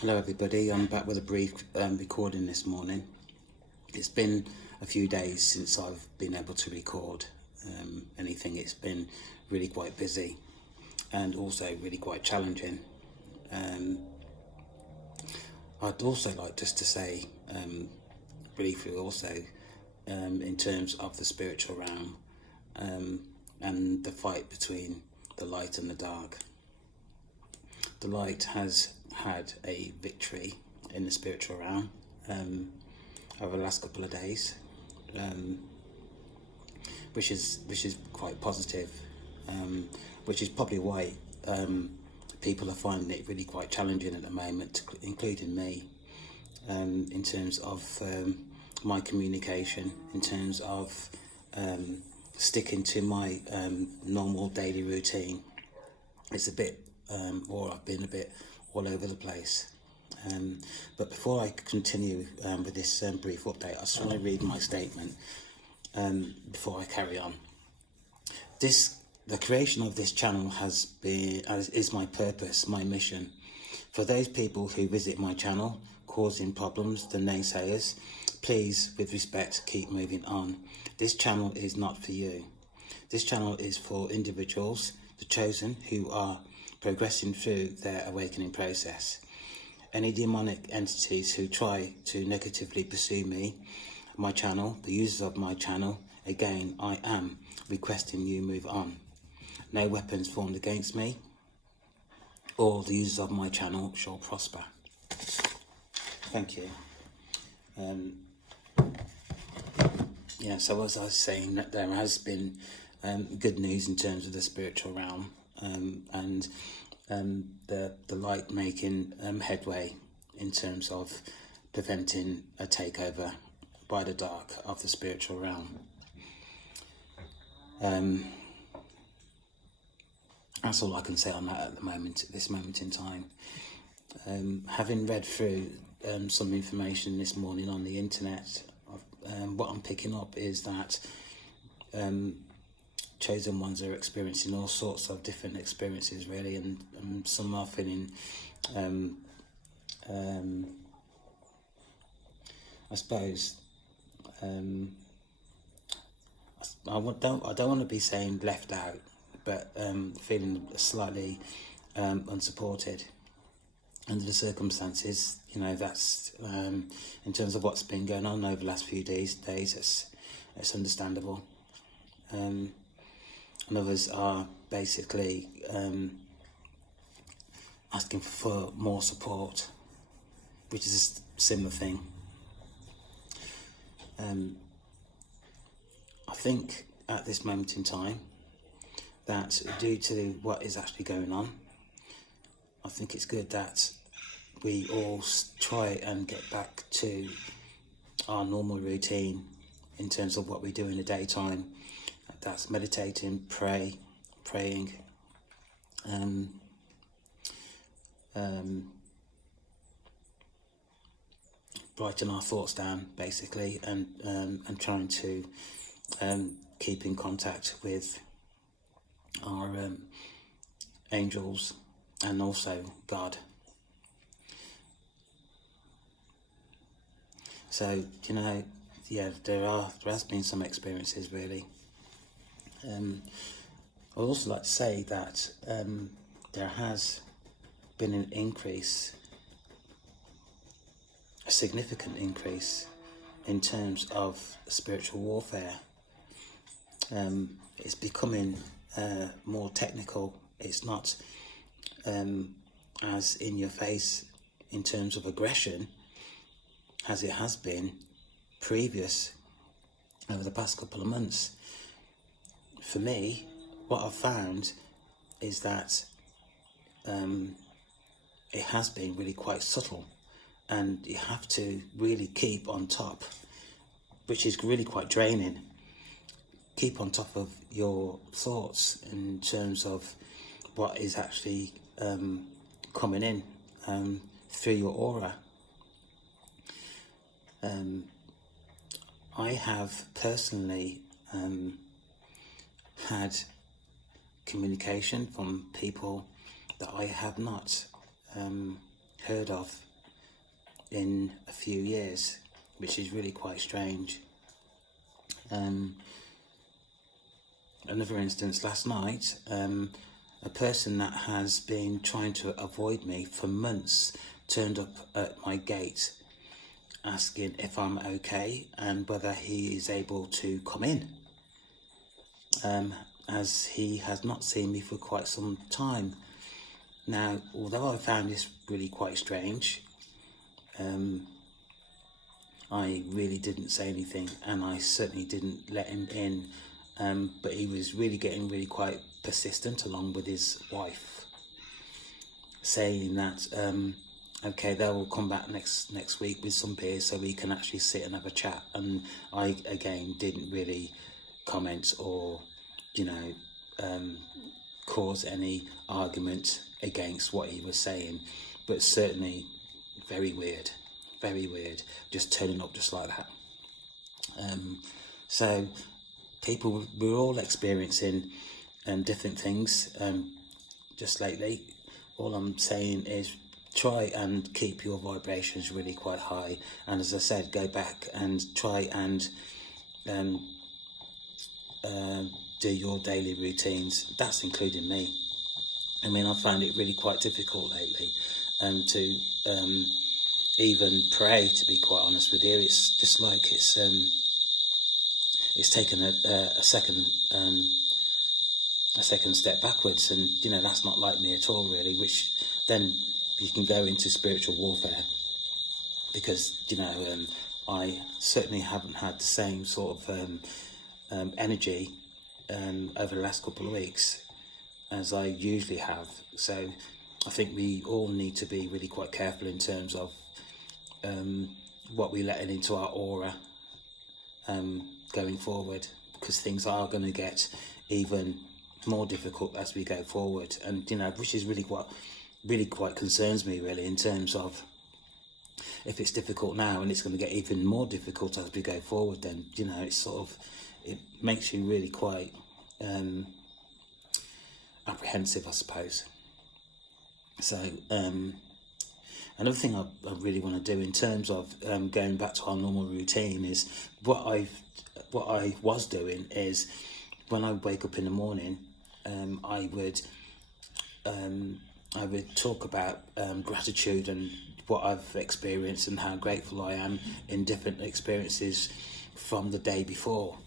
Hello everybody, I'm back with a brief recording this morning. It's been a few days since I've been able to record anything. It's been really quite busy and also really quite challenging. I'd also like just to say briefly also in terms of the spiritual realm and the fight between the light and the dark. The light has had a victory in the spiritual realm over the last couple of days, which is quite positive, which is probably why people are finding it really quite challenging at the moment, including me, in terms of my communication, in terms of sticking to my normal daily routine. It's a bit or I've been a bit all over the place. But before I continue with this brief update, I just want to read my statement before I carry on. The creation of this channel is my purpose, my mission. For those people who visit my channel, causing problems, the naysayers, please, with respect, keep moving on. This channel is not for you. This channel is for individuals, the chosen, who are progressing through their awakening process. Any demonic entities who try to negatively pursue me, my channel, the users of my channel, again, I am requesting you move on. No weapons formed against me or the users of my channel shall prosper. Thank you. So as I was saying, that there has been good news in terms of the spiritual realm, and the light making headway in terms of preventing a takeover by the dark of the spiritual realm. That's all I can say on that at the moment, at this moment in time. Having read through some information this morning on the internet, what I'm picking up is that chosen ones are experiencing all sorts of different experiences, really, and some are feeling I suppose I don't want to be saying left out, but feeling slightly unsupported under the circumstances. That's in terms of what's been going on over the last few days. It's understandable. And others are basically asking for more support, which is a similar thing. I think at this moment in time that due to what is actually going on, I think it's good that we all try and get back to our normal routine in terms of what we do in the daytime. That's meditating, praying, writing our thoughts down, basically, and trying to keep in contact with our angels and also God. So, there has been some experiences, really. I'd also like to say that there has been an increase, a significant increase in terms of spiritual warfare. It's becoming more technical. It's not as in your face in terms of aggression as it has been previous over the past couple of months. For me, what I've found is that it has been really quite subtle, and you have to really keep on top, which is really quite draining. Keep on top of your thoughts in terms of what is actually coming in through your aura. I have personally had communication from people that I have not heard of in a few years, which is really quite strange. Another instance last night, a person that has been trying to avoid me for months turned up at my gate asking if I'm okay and whether he is able to come in, as he has not seen me for quite some time. Now, although I found this really quite strange, I really didn't say anything, and I certainly didn't let him in, but he was really getting really quite persistent, along with his wife, saying that okay, they will come back next week with some beers so we can actually sit and have a chat. And I again didn't really comment or cause any argument against what he was saying, but certainly very weird, just turning up just like that. So people, we're all experiencing different things just lately. All I'm saying is try and keep your vibrations really quite high, and as I said, go back and try and do your daily routines. That's including me. I mean, I found it really quite difficult lately to even pray, to be quite honest with you. It's just like it's taken a second step backwards, and that's not like me at all, really, which then you can go into spiritual warfare, because I certainly haven't had the same sort of energy over the last couple of weeks as I usually have. So I think we all need to be really quite careful in terms of what we're letting into our aura going forward, because things are going to get even more difficult as we go forward, and which is really quite concerns me, really, in terms of if it's difficult now and it's going to get even more difficult as we go forward, then it's it makes you really quite apprehensive, I suppose. So another thing I really want to do in terms of going back to our normal routine is what I was doing is, when I wake up in the morning, I would talk about gratitude and what I've experienced and how grateful I am in different experiences from the day before.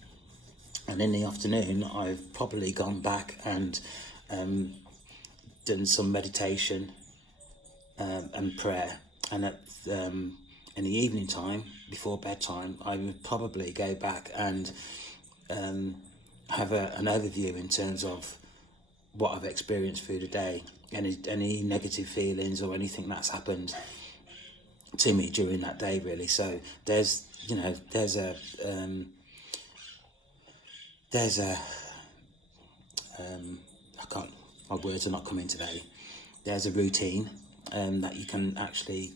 And in the afternoon, I've probably gone back and done some meditation and prayer. And in the evening time, before bedtime, I would probably go back and have an overview in terms of what I've experienced through the day, any negative feelings or anything that's happened to me during that day, really. So there's my words are not coming today. There's a routine that you can actually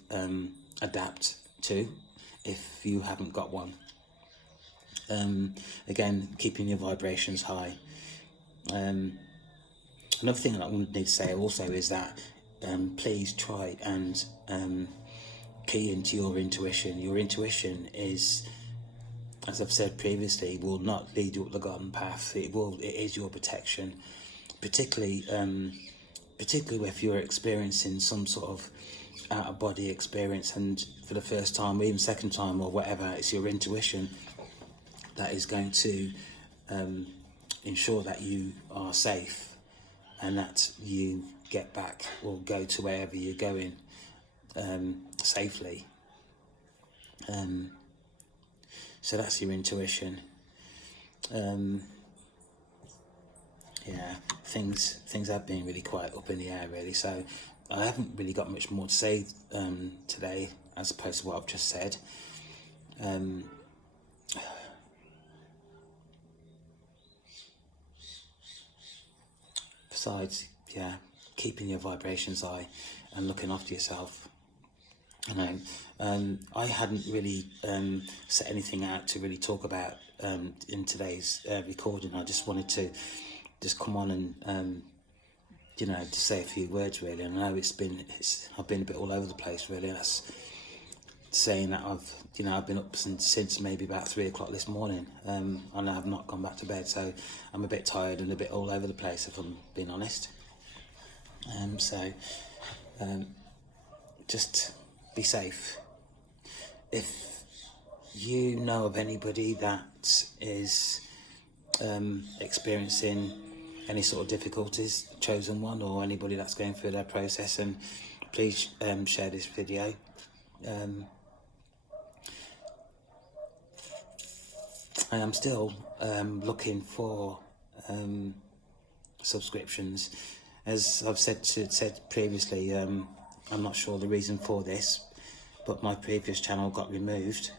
adapt to if you haven't got one. Again, keeping your vibrations high. Another thing that I need to say also is that please try and key into your intuition. Your intuition is, as I've said previously, will not lead you up the garden path. It is your protection, particularly if you're experiencing some sort of out-of-body experience, and for the first time or even second time or whatever, it's your intuition that is going to ensure that you are safe and that you get back or go to wherever you're going safely. So that's your intuition. Things have been really quite up in the air, really. So I haven't really got much more to say today, as opposed to what I've just said. Besides, keeping your vibrations high and looking after yourself. I hadn't really set anything out to really talk about in today's recording. I just wanted to just come on and to say a few words, really. I know I've been a bit all over the place, really. That's saying that I've been up since maybe about 3 o'clock this morning, and I have not gone back to bed, so I'm a bit tired and a bit all over the place, if I'm being honest. Just be safe. If you know of anybody that is experiencing any sort of difficulties, chosen one, or anybody that's going through their process, and please share this video. I am still looking for subscriptions. As I've said previously, I'm not sure the reason for this, but my previous channel got removed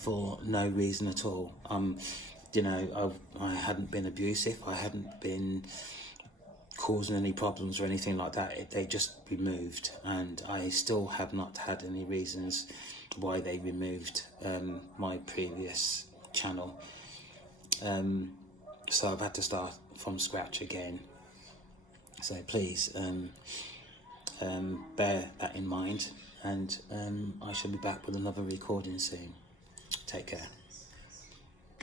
for no reason at all. I hadn't been abusive, I hadn't been causing any problems or anything like that. They just removed, and I still have not had any reasons why they removed my previous channel. So I've had to start from scratch again. So please bear that in mind, and I shall be back with another recording soon. Take care.